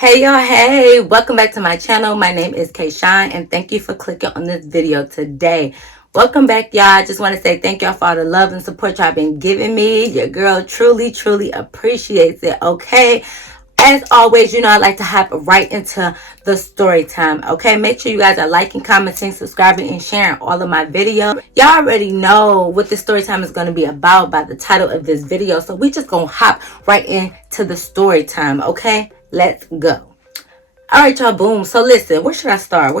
Hey y'all, hey, welcome back to my channel. My name is Kayshawn and thank you for clicking on this video today. Welcome back, y'all. I just want to say thank y'all for all the love and support y'all been giving me. Your girl truly appreciates it, okay? As always, I like to hop right into the story time, okay? Make sure you guys are liking, commenting, subscribing, and sharing all of my videos. Y'all already know what this story time is going to be about by the title of this video, so we just going to hop right into the story time, okay? Let's go. All right, y'all, boom. So listen, where should I start?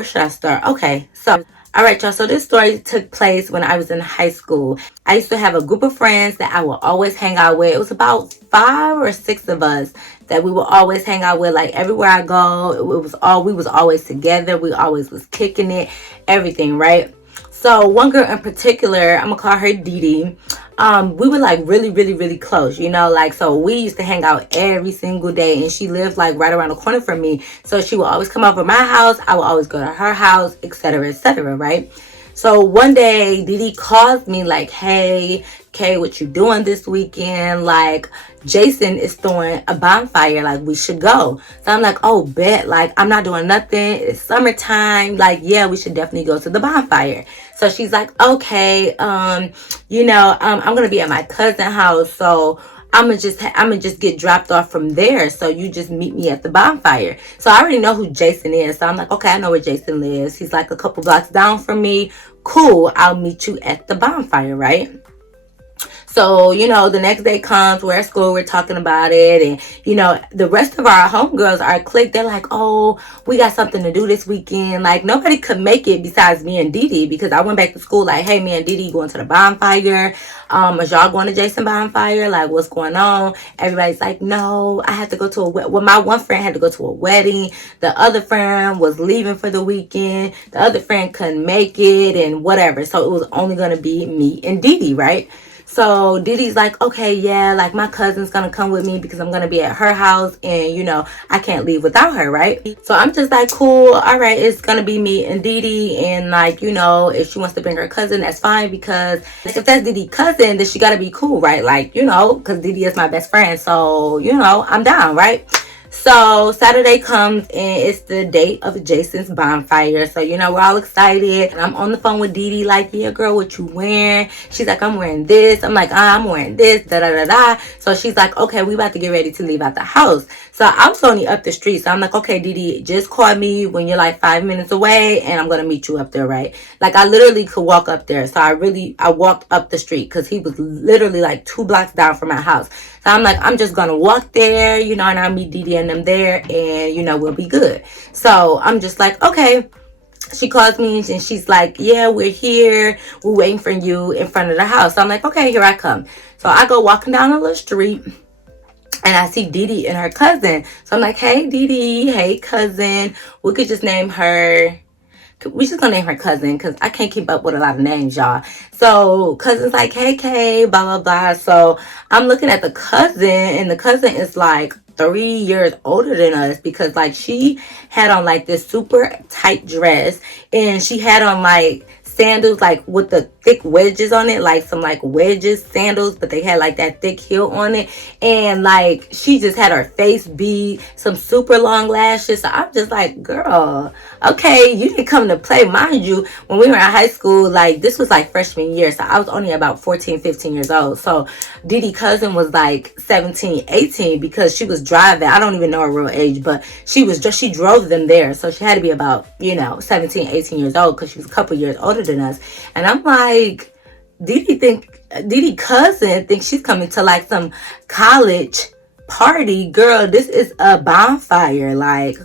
Okay, so all right, y'all. So this story took place when I was in high school. I used to have a group of friends that I would always hang out with. It was about 5 or 6 of us that we would always hang out with. Like everywhere I go, we was always together. We always was kicking it, everything, right? So one girl in particular, I'm gonna call her Dee Dee. We were like really close, like, so we used to hang out every single day, and she lived like right around the corner from me. So she would always come over my house. I would always go to her house, etc., right? So one day Dee Dee calls me like, hey, Kay, what you doing this weekend? Like, Jason is throwing a bonfire, like we should go. So I'm like, oh, bet, like I'm not doing nothing, it's summertime, like yeah, we should definitely go to the bonfire. So she's like, okay, I'm gonna be at my cousin's house, so I'm gonna just get dropped off from there, so you just meet me at the bonfire. So I already know who Jason is, so I'm like, okay, I know where Jason lives. He's like a couple blocks down from me. Cool, I'll meet you at the bonfire, right? So, the next day comes, we're at school, we're talking about it. And, the rest of our homegirls, our clique, they're like, oh, we got something to do this weekend. Like, nobody could make it besides me and Dee Dee, because I went back to school like, hey, me and Dee Dee going to the bonfire. Is y'all going to Jason bonfire? Like, what's going on? Everybody's like, no, I had to go to my one friend had to go to a wedding. The other friend was leaving for the weekend. The other friend couldn't make it and whatever. So it was only going to be me and Dee Dee, right? So Dee Dee's like, okay, yeah, like my cousin's gonna come with me because I'm gonna be at her house, and I can't leave without her, right? So I'm just like, cool, all right, it's gonna be me and Dee Dee, and like, if she wants to bring her cousin, that's fine, because if that's Dee Dee's cousin, then she gotta be cool, right? Like, because Dee Dee is my best friend, so I'm down, right? So Saturday comes and it's the date of Jason's bonfire. So, we're all excited. And I'm on the phone with Dee Dee like, yeah, girl, what you wearing? She's like, I'm wearing this. I'm like, I'm wearing this, da-da-da-da. So she's like, okay, we about to get ready to leave out the house. So I was only up the street. So I'm like, okay, Dee Dee, just call me when you're like 5 minutes away and I'm going to meet you up there, right? Like, I literally could walk up there. So I walked up the street because he was literally like 2 blocks down from my house. So I'm like, I'm just going to walk there, and I'll meet Dee Dee and them there, and, we'll be good. So I'm just like, okay. She calls me and she's like, yeah, we're here. We're waiting for you in front of the house. So I'm like, okay, here I come. So I go walking down the little street. And I see Dee Dee and her cousin. So I'm like, hey, Dee Dee. Hey, cousin. We could just name her. We just gonna name her cousin because I can't keep up with a lot of names, y'all. So cousin's like, hey, Kay, blah, blah, blah. So I'm looking at the cousin, and the cousin is like 3 years older than us, because like she had on like this super tight dress, and she had on like sandals like with the thick wedges on it, like some like wedges sandals, but they had like that thick heel on it, and like she just had her face beat, some super long lashes. So I'm just like, girl, okay, you didn't come to play. Mind you, when we were in high school, like this was like freshman year, so I was only about 14-15 years old. So Dee Dee cousin was like 17-18, because she was driving. I don't even know her real age, but she drove them there, so she had to be about 17-18 years old, because she was a couple years older than us. And I'm like, Dee Dee cousin thinks she's coming to like some college party. Girl, this is a bonfire. Like,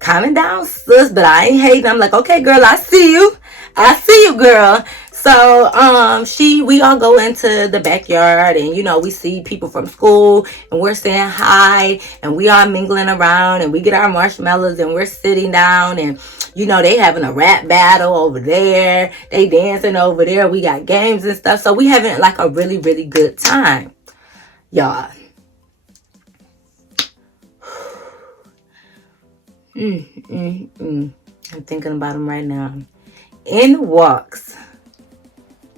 calming down, sis, but I ain't hating. I'm like, okay, girl, I see you, girl. So we all go into the backyard, and we see people from school, and we're saying hi, and we are mingling around, and we get our marshmallows, and we're sitting down, and they having a rap battle over there, they dancing over there, we got games and stuff. So we having like a really good time, y'all. I'm thinking about him right now. In walks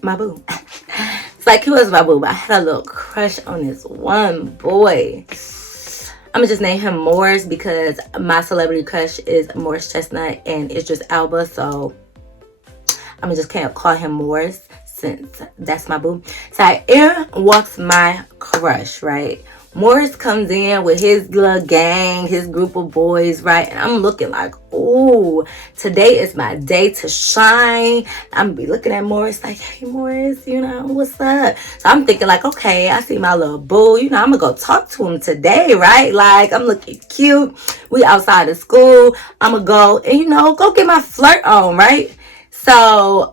my boo. It's like, he was my boo, but I had a little crush on this one boy. I'm gonna just name him Morris because my celebrity crush is Morris Chestnut and Idris Elba. So I'm gonna just can't call him Morris since that's my boo. So in walks my crush, right? Morris comes in with his little gang, his group of boys, right? And I'm looking like, oh, today is my day to shine. I'm gonna be looking at Morris like, hey, Morris, you know, what's up? So I'm thinking like, okay, I see my little boo. You know, I'm gonna go talk to him today, right? Like, I'm looking cute. We outside of school. I'm gonna go and, you know, go get my flirt on, right? So,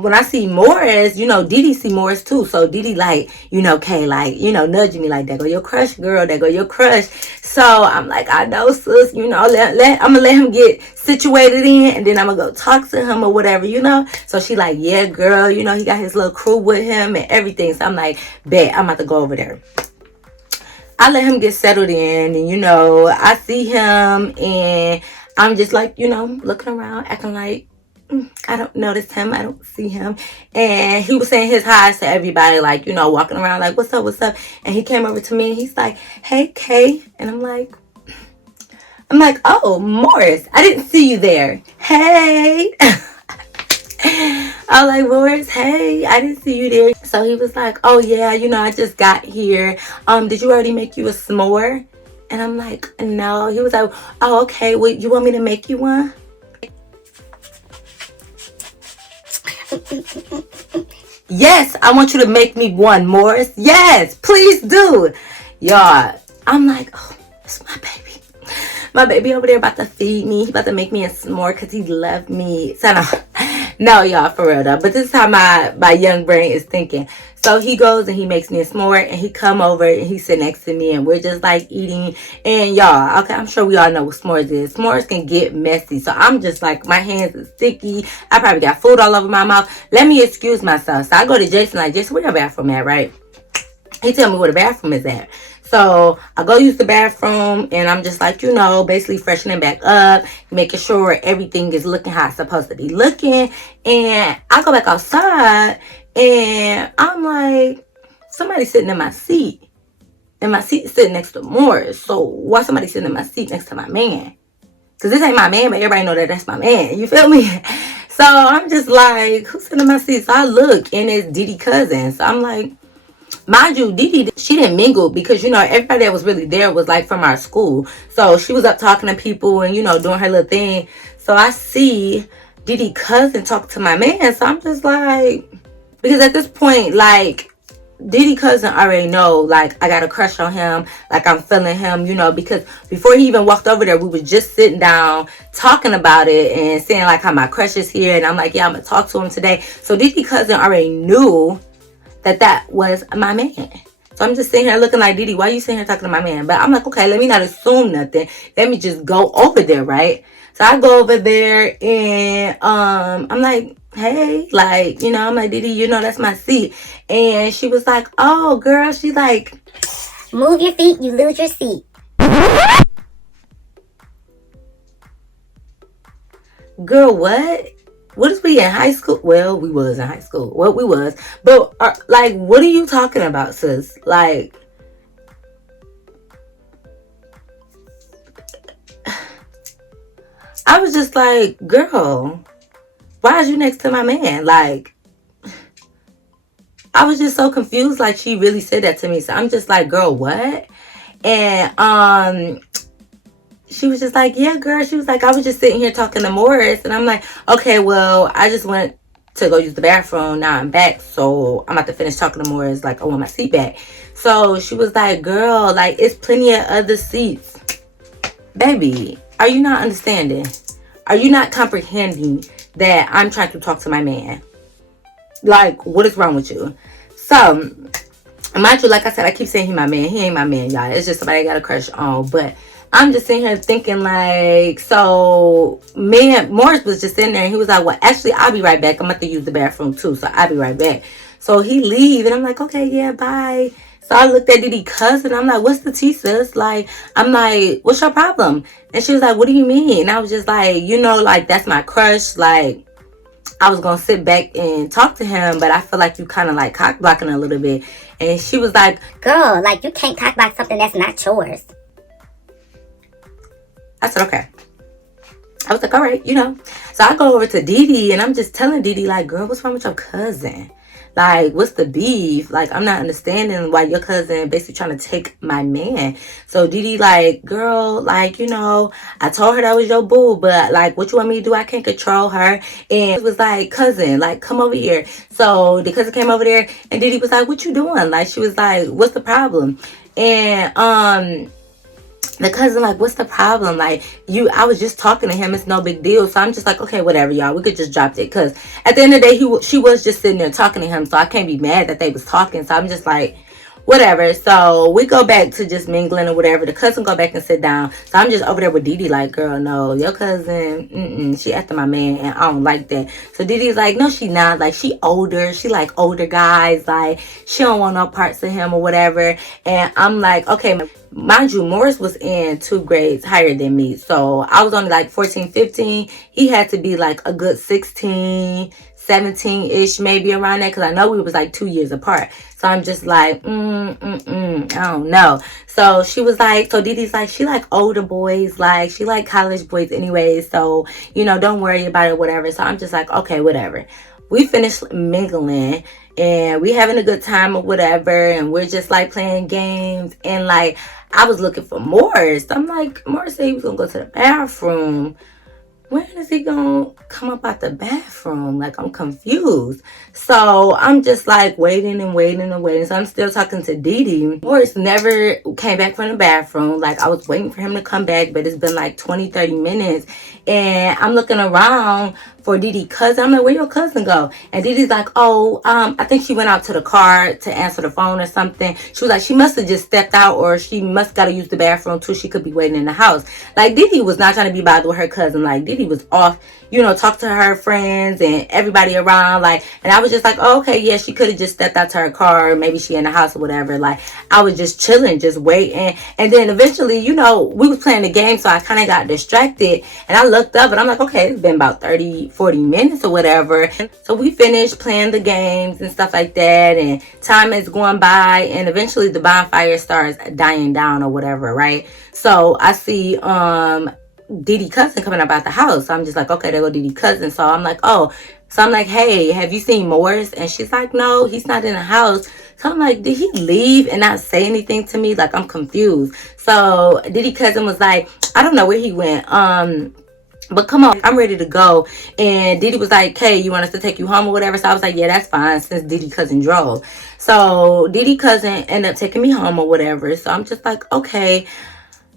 when I see Morris, you know, Didi see Morris too. So Didi like, you know, Kay like, you know, nudging me like, there go your crush, girl. There go your crush. So I'm like, I know, sis, you know, I'm gonna let him get situated in and then I'm gonna go talk to him or whatever, you know. So she like, yeah, girl, you know, he got his little crew with him and everything. So I'm like, bet, I'm about to go over there. I let him get settled in and, you know, I see him and I'm just like, you know, looking around, acting like, I don't notice him. I don't see him. And he was saying his highs to everybody, like, you know, walking around like, what's up, what's up? And he came over to me and he's like, hey, Kay. And I'm like, oh, Morris, I didn't see you there. Hey. I was like, Morris, hey, I didn't see you there. So he was like, oh, yeah, you know, I just got here. Did you already make you a s'more? And I'm like, no. He was like, oh, okay. Well, you want me to make you one? Yes, I want you to make me one, Morris. Yes, please do. Y'all, I'm like, oh, it's my baby. My baby over there about to feed me. He about to make me a s'more because he loved me. So no, y'all, for real though. But this is how my young brain is thinking. So he goes and he makes me a s'more and he come over and he sit next to me and we're just like eating. And y'all, okay, I'm sure we all know what s'mores is. S'mores can get messy. So I'm just like, my hands are sticky. I probably got food all over my mouth. Let me excuse myself. So I go to Jason like, Jason, where your bathroom at, right? He tell me where the bathroom is at. So I go use the bathroom and I'm just like, you know, basically freshening back up, making sure everything is looking how it's supposed to be looking. And I go back outside and I'm like, somebody sitting in my seat. And my seat is sitting next to Morris. So why somebody sitting in my seat next to my man? Because this ain't my man, but everybody know that that's my man. You feel me? So I'm just like, who's sitting in my seat? So I look and it's Didi cousin. So I'm like, mind you, Didi, she didn't mingle because, you know, everybody that was really there was like from our school. So she was up talking to people and, you know, doing her little thing. So I see Didi cousin talk to my man. So I'm just like, because at this point, like, Didi cousin already know, like, I got a crush on him. Like, I'm feeling him, you know, because before he even walked over there, we were just sitting down talking about it and saying, like, how my crush is here. And I'm like, yeah, I'm going to talk to him today. So Didi cousin already knew that was my man. So I'm just sitting here looking like, Didi, why you sitting here talking to my man? But I'm like, okay, let me not assume nothing. Let me just go over there, right? So I go over there and I'm like, hey, like, you know, I'm like, Didi, you know, that's my seat. And she was like, oh, girl, she's like, move your feet, you lose your seat. Girl, what? What is we in high school? Well, we was in high school. Well, we was. But, like, what are you talking about, sis? Like, I was just like, girl, why is you next to my man? Like, I was just so confused. Like, she really said that to me. So I'm just like, girl, what? And, she was just like, yeah, girl. She was like, I was just sitting here talking to Morris. And I'm like, okay, well, I just went to go use the bathroom. Now I'm back. So I'm about to finish talking to Morris. Like, I want my seat back. So she was like, girl, like, it's plenty of other seats. Baby, are you not understanding? Are you not comprehending that I'm trying to talk to my man? Like, what is wrong with you? So, mind you, like I said, I keep saying he my man. He ain't my man, y'all. It's just somebody I got a crush on. But I'm just sitting here thinking, like, so man, Morris was just in there and he was like, well, actually, I'll be right back. I'm about to use the bathroom too, so I'll be right back. So he leave and I'm like, okay, yeah, bye. So I looked at Didi cousin. I'm like, what's the tea, sis? Like, I'm like, what's your problem? And she was like, what do you mean? And I was just like, you know, like, that's my crush. Like, I was going to sit back and talk to him, but I feel like you kind of like cock blocking a little bit. And she was like, girl, like, you can't cock block something that's not yours. I said, okay. I was like, all right, you know. So I go over to Didi and I'm just telling Didi, like, girl, what's wrong with your cousin? Like, what's the beef? Like, I'm not understanding why your cousin basically trying to take my man. So Didi like, girl, like, you know, I told her that was your boo, but like, what you want me to do? I can't control her. And it was like, cousin, like, come over here. So the cousin came over there and Didi was like, what you doing? Like, she was like, what's the problem? And the cousin like, what's the problem? Like, I was just talking to him. It's no big deal. So I'm just like, okay, whatever, y'all. We could just drop it. Because at the end of the day, she was just sitting there talking to him. So I can't be mad that they was talking. So I'm just like, whatever. So we go back to just mingling or whatever. The cousin go back and sit down. So I'm just over there with Didi like, girl, no, your cousin, she after my man and I don't like that. So Didi's like, no, she not. Like, she older. She like older guys. Like, she don't want no parts of him or whatever. And I'm like, okay, mind you, Morris was in 2 grades higher than me. So I was only like 14, 15. He had to be like a good 16, 17-ish, maybe around that. Because I know we was like 2 years apart. So I'm just like, I don't know. So she was like, so Didi's like, she like older boys. Like, she like college boys anyway. So, you know, don't worry about it, whatever. So I'm just like, okay, whatever. We finished mingling and we having a good time or whatever. And we're just like playing games. And like, I was looking for Morris. I'm like, Morris said he was going to go to the bathroom. When is he going to come up out the bathroom? Like, I'm confused. So I'm just like waiting and waiting and waiting. So I'm still talking to Didi. Morris never came back from the bathroom. Like, I was waiting for him to come back, but it's been like 20, 30 minutes. And I'm looking around for Didi's cousin. I'm like, where your cousin go? And Didi's like, oh, I think she went out to the car to answer the phone or something. She was like, she must have just stepped out, or she must got to use the bathroom too. She could be waiting in the house. Like, Didi was not trying to be bothered with her cousin. Like, Didi was off, you know, talk to her friends and everybody around. Like, and I was just like, oh, okay, yeah, she could have just stepped out to her car. Maybe she in the house or whatever. Like, I was just chilling, just waiting. And then eventually, you know, we was playing the game, so I kind of got distracted. And I looked up and I'm like, okay, it's been about 30, 40 minutes or whatever. So we finished playing the games and stuff like that, and time is going by, and eventually the bonfire starts dying down or whatever, right? So I see Didi cousin coming up out the house. So I'm just like, okay, there go Didi cousin. So I'm like, oh, so I'm like, hey, have you seen Morris? And she's like, no, he's not in the house. So I'm like, did he leave and not say anything to me? Like, I'm confused. So Didi cousin was like, I don't know where he went. But come on, I'm ready to go. And Didi was like, hey, you want us to take you home or whatever? So I was like, yeah, that's fine, since Didi cousin drove. So Didi cousin ended up taking me home or whatever. So I'm just like, okay.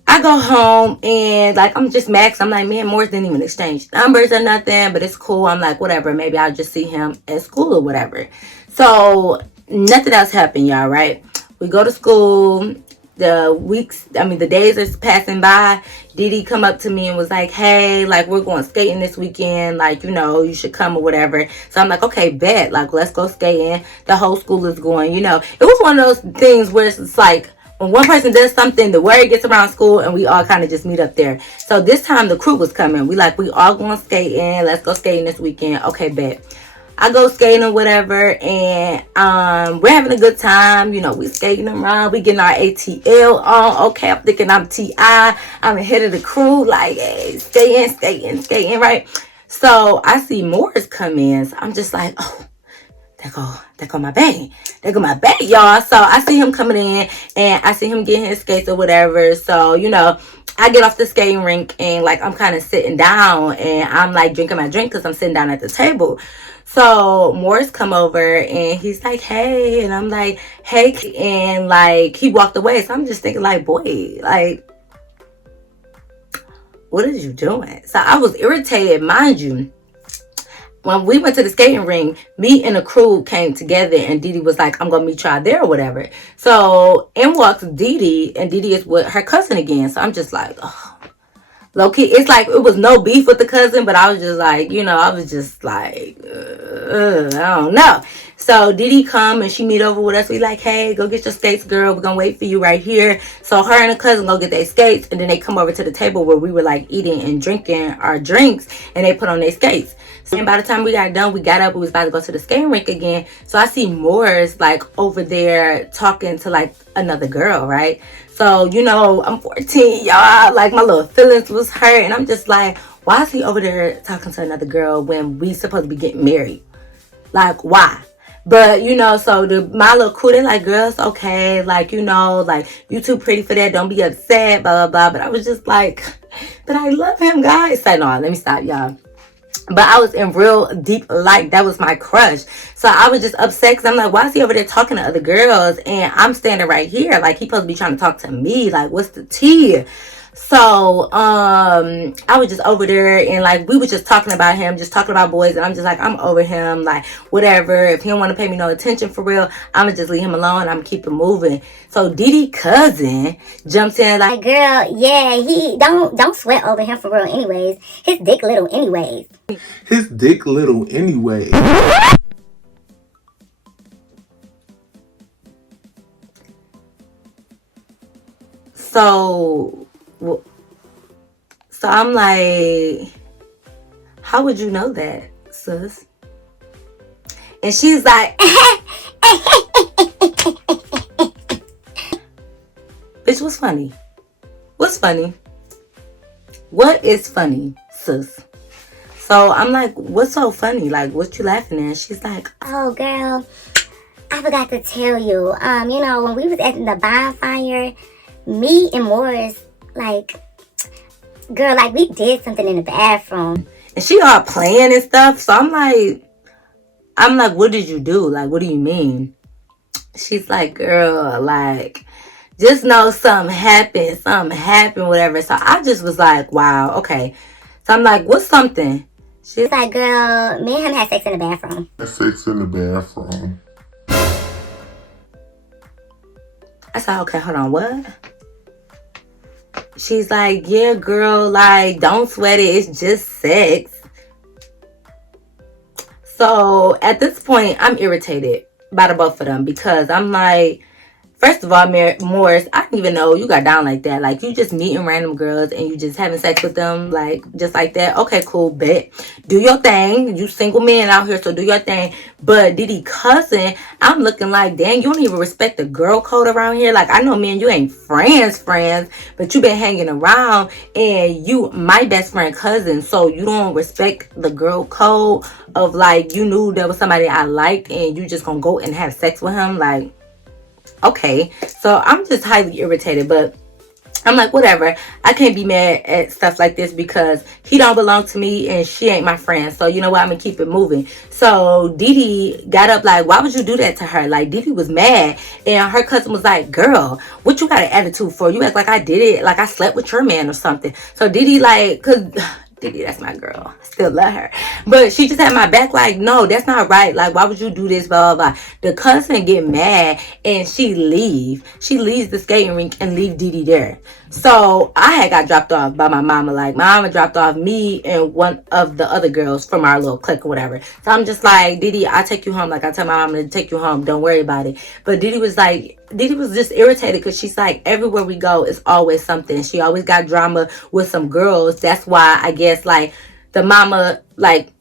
I go home and like, I'm just maxed. I'm like, man, Morris didn't even exchange numbers or nothing, but it's cool. I'm like, whatever. Maybe I'll just see him at school or whatever. So nothing else happened, y'all, right? We go to school. The days are passing by. Didi come up to me and was like, hey, like, we're going skating this weekend. Like, you know, you should come or whatever. So I'm like, okay, bet. Like, let's go skating. The whole school is going, you know. It was one of those things where it's like, when one person does something, the word gets around school and we all kind of just meet up there. So this time the crew was coming. We all going skating. Let's go skating this weekend. Okay, bet. I go skating or whatever, and we're having a good time. You know, we skating around. We getting our ATL on. Okay, I'm thinking I'm T.I. I'm ahead of the crew. Like, hey, skating, right? So I see Morris come in. So I'm just like, oh, there go my bag. There go my bag, y'all. So I see him coming in, and I see him getting his skates or whatever. So, you know, I get off the skating rink, and like, I'm kind of sitting down, and I'm like drinking my drink because I'm sitting down at the table. So Morris come over and he's like, hey, and I'm like, hey, and like, he walked away. So I'm just thinking like, boy, like, what are you doing? So I was irritated, mind you. When we went to the skating ring, me and the crew came together, and Didi was like, I'm going to meet y'all there or whatever. So in walks Didi, and Didi is with her cousin again. So I'm just like, oh. Low key, it's like it was no beef with the cousin, but I was just like, you know, I was just like, I don't know. So Didi come and she meet over with us. We like, hey, go get your skates, girl. We're gonna wait for you right here. So her and the cousin go get their skates, and then they come over to the table where we were like eating and drinking our drinks, and they put on their skates. And by the time we got done, we got up, we was about to go to the skating rink again. So I see Morris like over there talking to like another girl, right? So, you know, I'm 14, y'all. Like my little feelings was hurt. And I'm just like, why is he over there talking to another girl when we supposed to be getting married? Like, why? But, you know, so my little crew, they're like, girls, okay. Like, you know, like, you too pretty for that. Don't be upset, blah, blah, blah. But I was just like, but I love him, guys. So, no, let me stop, y'all. But I was in real deep like that was my crush. So I was just upset because I'm like, why is he over there talking to other girls? And I'm standing right here. Like, he supposed to be trying to talk to me. Like, what's the tea? So, I was just over there and like, we were just talking about him, just talking about boys. And I'm just like, I'm over him. Like, whatever. If he don't want to pay me no attention for real, I'm going to just leave him alone. I'm going to keep it moving. So Didi cousin jumps in like, girl, yeah, he don't sweat over him for real anyways. His dick little anyways. His dick little anyway. So I'm like, how would you know that, sis? And she's like, bitch, what's funny? What's funny? What is funny, sis? So I'm like, what's so funny? Like, what you laughing at? She's like, oh, girl, I forgot to tell you. You know, when we was at the bonfire, me and Morris, like, girl, like, we did something in the bathroom. And she all playing and stuff. So I'm like, what did you do? Like, what do you mean? She's like, girl, like, just know something happened, whatever. So I just was like, wow, okay. So I'm like, what's something? She's like, girl, me and him had sex in the bathroom. Sex in the bathroom. I said, okay, hold on, what? She's like, yeah, girl, like, don't sweat it. It's just sex. So at this point, I'm irritated by the both of them because I'm like, first of all, Morris, I didn't even know you got down like that. Like, you just meeting random girls and you just having sex with them, like, just like that. Okay, cool, bet. Do your thing. You single men out here, so do your thing. But Didi cousin, I'm looking like, dang, you don't even respect the girl code around here. Like, I know me and you ain't friends, but you been hanging around and you my best friend cousin, so you don't respect the girl code of, like, you knew there was somebody I liked and you just gonna go and have sex with him, like, okay. So I'm just highly irritated, but I'm like, whatever. I can't be mad at stuff like this because he don't belong to me and she ain't my friend. So you know what? I'm gonna keep it moving. So Didi got up like, why would you do that to her? Like, Didi was mad and her cousin was like, girl, what you got an attitude for? You act like I did it, like I slept with your man or something. So Didi, like, cause Didi, that's my girl. I still love her. But she just had my back like, no, that's not right. Like, why would you do this, blah, blah, blah. The cousin get mad and she leave. She leaves the skating rink and leave Didi there. So I had got dropped off by my mama. Like, my mama dropped off me and one of the other girls from our little clique or whatever. So I'm just like, Didi, I'll take you home. Like, I tell my mama to take you home. Don't worry about it. But Didi was just irritated because she's like, everywhere we go, it's always something. She always got drama with some girls. That's why I guess, like, the mama, like,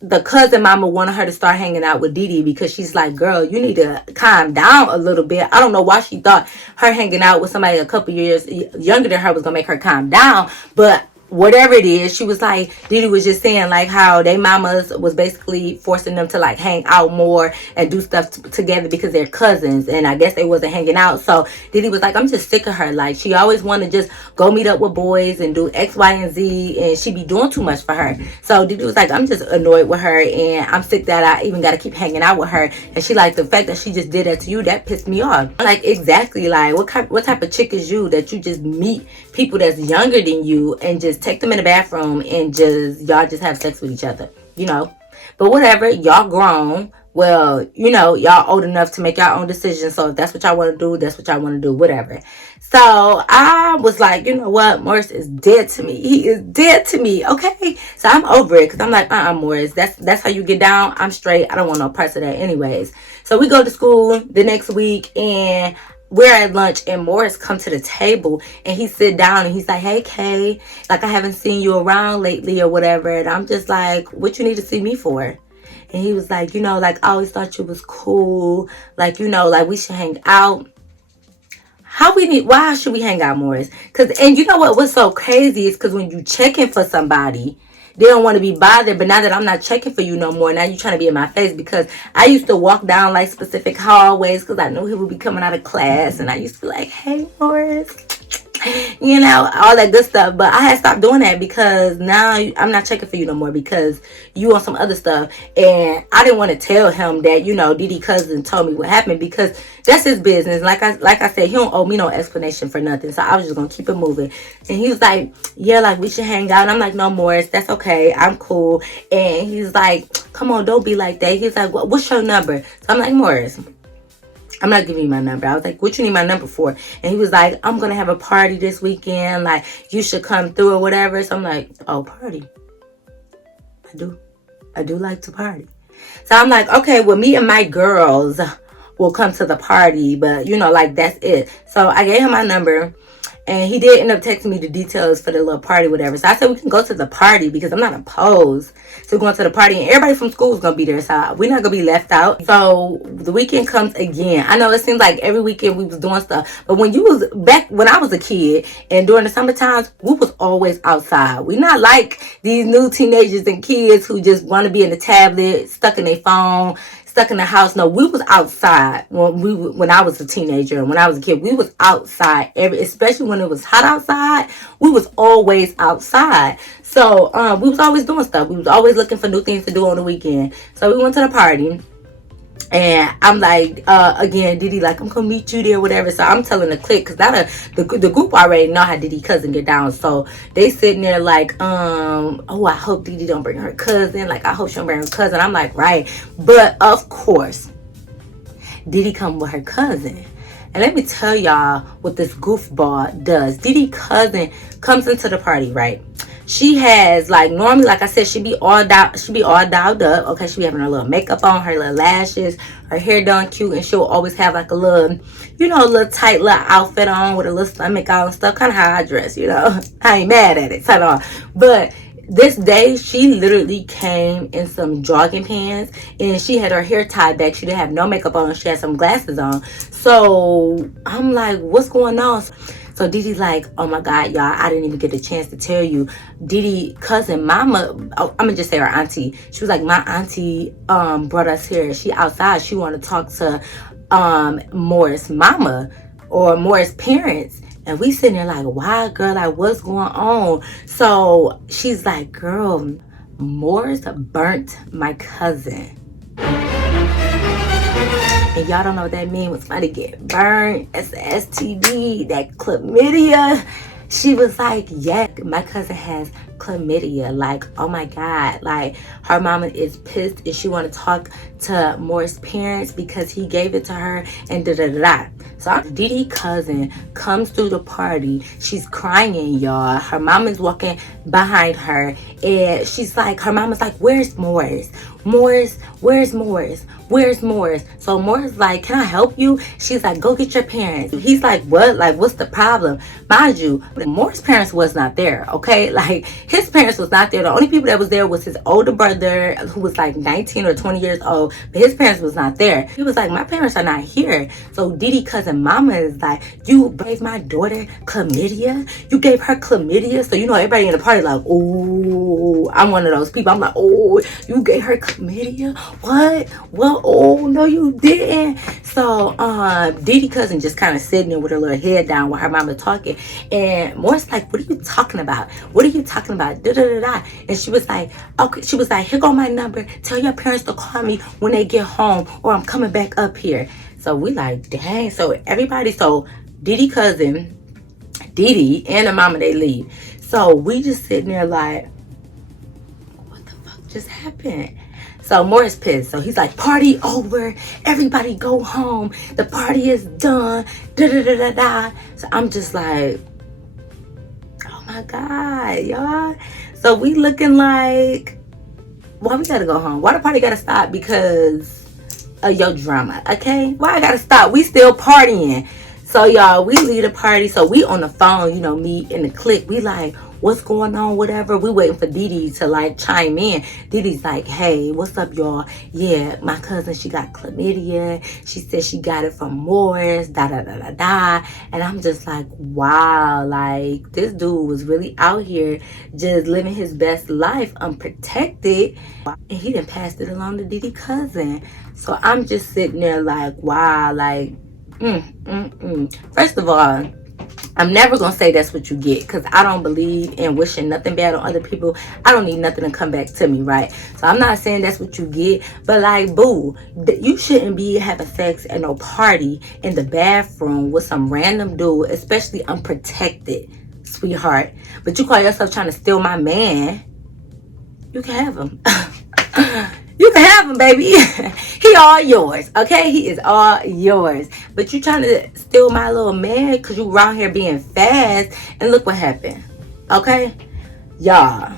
the cousin mama wanted her to start hanging out with Didi because she's like, girl, you need to calm down a little bit. I don't know why she thought her hanging out with somebody a couple years younger than her was going to make her calm down. But whatever it is, she was like, Didi was just saying like how they mamas was basically forcing them to like hang out more and do stuff together because they're cousins, and I guess they wasn't hanging out. So Didi was like, I'm just sick of her. Like, she always want to just go meet up with boys and do X, Y, and Z, and she be doing too much for her. So Didi was like, I'm just annoyed with her and I'm sick that I even got to keep hanging out with her. And she like, the fact that she just did that to you, that pissed me off. I'm like, exactly. Like, what type of chick is you that you just meet people that's younger than you and just take them in the bathroom and y'all just have sex with each other, you know? But whatever, y'all grown. Well, you know, y'all old enough to make y'all own decisions. So if that's what y'all want to do, that's what y'all want to do, whatever. So I was like, you know what? Morris is dead to me. He is dead to me, okay? So I'm over it because I'm like, Morris, that's how you get down. I'm straight. I don't want no parts of that anyways. So we go to school the next week and we're at lunch and Morris come to the table and he sit down and he's like, hey Kay, like I haven't seen you around lately or whatever. And I'm just like, what you need to see me for? And he was like, you know, like I always thought you was cool, like, you know, like we should hang out. Why should we hang out, Morris? And you know what's so crazy is because when you checking for somebody, they don't want to be bothered. But now that I'm not checking for you no more, now you're trying to be in my face. Because I used to walk down like specific hallways because I knew he would be coming out of class. And I used to be like, hey, Morris. You know, all that good stuff. But I had stopped doing that because now I'm not checking for you no more because you on some other stuff. And I didn't want to tell him that, you know, Didi cousin told me what happened because that's his business. Like I said, he don't owe me no explanation for nothing. So I was just going to keep it moving. And he was like, yeah, like we should hang out. And I'm like, no, Morris, that's okay. I'm cool. And he's like, come on, don't be like that. He's like, what's your number? So I'm like, Morris, I'm not giving you my number. I was like, what you need my number for? And he was like, I'm going to have a party this weekend. Like, you should come through or whatever. So I'm like, oh, party. I do like to party. So I'm like, okay, well, me and my girls will come to the party. But, you know, like, that's it. So I gave him my number. And he did end up texting me the details for the little party, whatever. So I said we can go to the party because I'm not opposed to going to the party. And everybody from school is going to be there. So we're not going to be left out. So the weekend comes again. I know it seems like every weekend we was doing stuff. But when I was a kid and during the summer times, we was always outside. We not like these new teenagers and kids who just want to be in the tablet, stuck in their phone, stuck in the house. No, we was outside when I was a teenager and when I was a kid. We was outside especially when it was hot outside. We was always outside. So we was always doing stuff. We was always looking for new things to do on the weekend. So we went to the party. And I'm like, again, Didi, like, I'm gonna meet you there, whatever. So I'm telling the clique, because now the group already know how Didi cousin get down. So they sitting there like, oh, I hope Didi don't bring her cousin. Like, I hope she don't bring her cousin. I'm like, right. But of course, Didi come with her cousin. And let me tell y'all what this goofball does. Didi cousin comes into the party, right? She has, like, normally, like I said, she be all dialed up. Okay, she be having her little makeup on, her little lashes, her hair done cute, and she'll always have like a little, you know, a little tight little outfit on with a little stomach out and stuff. Kind of how I dress, you know. I ain't mad at it at all. But this day, she literally came in some jogging pants and she had her hair tied back. She didn't have no makeup on. She had some glasses on. So I'm like, what's going on? So Didi's like, oh my God, y'all, I didn't even get a chance to tell you. Didi cousin, mama, I'm gonna just say her auntie. She was like, my auntie brought us here. She outside. She want to talk to Morris' mama or Morris' parents. And we sitting there like, why, girl? Like, what's going on? So she's like, girl, Morris burnt my cousin. And y'all don't know what that means when somebody get burned. It's the STD, that chlamydia. She was like, yeah, my cousin has chlamydia. Like, oh my God. Like, her mama is pissed and she want to talk to Morris' parents because he gave it to her and da-da-da-da. So Didi cousin comes through the party. She's crying, y'all. Her mama's walking behind her. And she's like, her mama's like, where's Morris? Morris, where's Morris? Where's Morris? So Morris like, can I help you? She's like, go get your parents. He's like, what? Like, what's the problem? Mind you, Morris' parents was not there, okay? Like, his parents was not there. The only people that was there was his older brother, who was like 19 or 20 years old, but his parents was not there. He was like, my parents are not here. So Didi cousin mama is like, you gave my daughter chlamydia? You gave her chlamydia? So, you know, everybody in the party like, oh, I'm one of those people. I'm like, oh, you gave her chlamydia? What? Well, oh, no, you didn't. So Didi cousin just kind of sitting there with her little head down while her mama talking. And Morris like, what are you talking about? What are you talking about? Da-da-da-da. And she was like, okay. She was like, here go my number. Tell your parents to call me when they get home or I'm coming back up here. So we like, dang. So Didi cousin, Didi and the mama, they leave. So we just sitting there like, what the fuck just happened? So Morris pissed. So he's like, party over. Everybody go home. The party is done. Da-da-da-da-da. So I'm just like, oh my God, y'all. So we looking like, why we gotta go home? Why the party gotta stop because of your drama, okay? Why I gotta stop? We still partying. So y'all, we leave the party. So we on the phone, you know, me and the clique. We like, what's going on, whatever. We waiting for Didi to like chime in. Didi's like, hey, what's up, y'all? Yeah, my cousin, she got chlamydia. She said she got it from Morris, da da da da da. And I'm just like, wow, like this dude was really out here just living his best life unprotected. And he done passed it along to Didi cousin. So I'm just sitting there like, wow, like, First of all, I'm never gonna say that's what you get, because I don't believe in wishing nothing bad on other people. I don't need nothing to come back to me, right? So I'm not saying that's what you get, but like, boo, you shouldn't be having sex at no party in the bathroom with some random dude, especially unprotected, sweetheart. But you call yourself trying to steal my man. You can have him. You can have him, baby. He all yours, okay? He is all yours. But you trying to steal my little man because you around here being fast, and look what happened, okay? Y'all,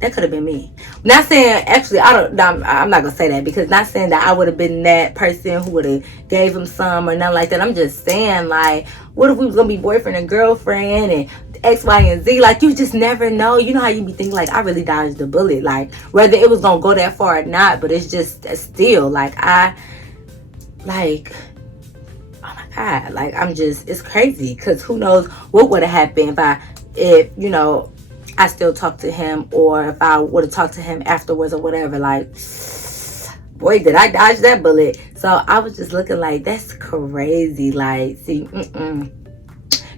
that could have been me. Not saying, actually, I'm not gonna say that, because not saying that I would have been that person who would have gave him some or nothing like that. I'm just saying, like, what if we was gonna be boyfriend and girlfriend and X, Y, and Z? Like, you just never know. You know how you be thinking, like, I really dodged the bullet, like, whether it was gonna go that far or not. But it's just still, like, oh my God, like, it's crazy, because who knows what would have happened if you know, I still talk to him, or if I would have talked to him afterwards or whatever. Like, boy, did I dodge that bullet. So I was just looking like, that's crazy. Like, see,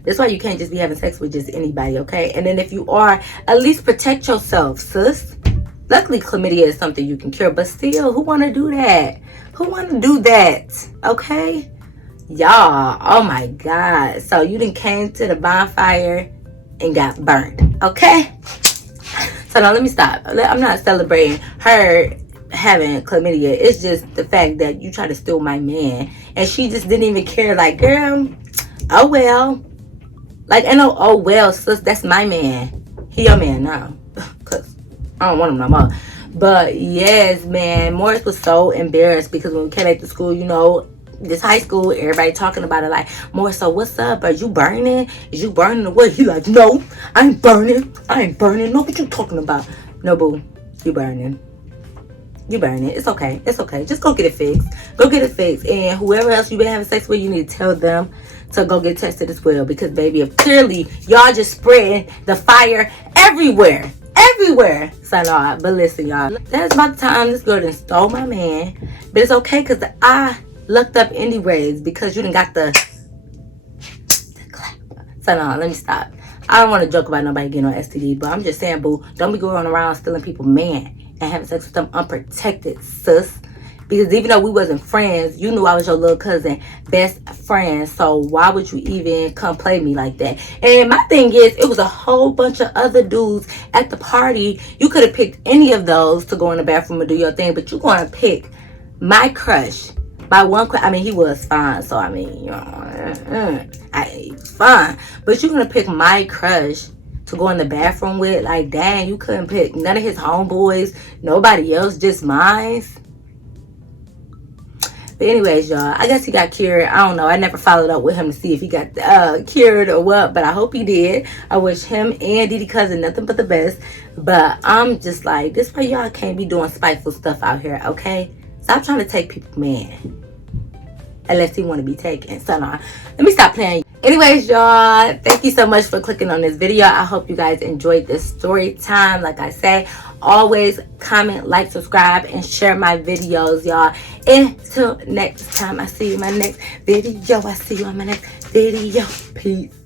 that's why you can't just be having sex with just anybody, okay? And then if you are, at least protect yourself, sis. Luckily, chlamydia is something you can cure, but still, who want to do that? Who want to do that, okay? Y'all, oh my God. So you done came to the bonfire and got burned, okay? So now let me stop. I'm not celebrating her having chlamydia. It's just the fact that you try to steal my man, and she just didn't even care. Like, girl, oh well. Like, I know, oh well, sis, that's my man. He your man now, because I don't want him no more. But yes, man, Morris was so embarrassed, because when we came back to school, you know, this high school, everybody talking about it, like, Morris, so what's up? Are you burning? Is you burning the wood? He like, no, I ain't burning. I ain't burning. No, what you talking about? No, boo, you burning. You burning. It's okay. It's okay. Just go get it fixed. Go get it fixed. And whoever else you been having sex with, you need to tell them to go get tested as well. Because, baby, if clearly y'all just spreading the fire everywhere. Everywhere. So, no, but listen, y'all. That's about the time this girl done stole my man. But it's okay, because I looked up anyways, because you done got the clap. So, no, let me stop. I don't want to joke about nobody getting on STD, but I'm just saying, boo, don't be going around stealing people's man and having sex with them unprotected, sis. Because even though we wasn't friends, you knew I was your little cousin, best friend. So why would you even come play me like that? And my thing is, it was a whole bunch of other dudes at the party. You could have picked any of those to go in the bathroom and do your thing, but you're going to pick my crush. My one crush, I mean, he was fine. So, I mean, you know, he was fine. But you're going to pick my crush to go in the bathroom with? Like, dang, you couldn't pick none of his homeboys, nobody else, just mine. But anyways, y'all, I guess he got cured. I don't know. I never followed up with him to see if he got cured or what, but I hope he did. I wish him and Didi cousin nothing but the best. But I'm just like, this why y'all can't be doing spiteful stuff out here, okay? Stop trying to take people's man. Unless he want to be taken. So, no, let me stop playing. Anyways, y'all, thank you so much for clicking on this video. I hope you guys enjoyed this story time. Like I say, always comment, like, subscribe, and share my videos, y'all. Until next time, I see you in my next video. I see you on my next video. Peace.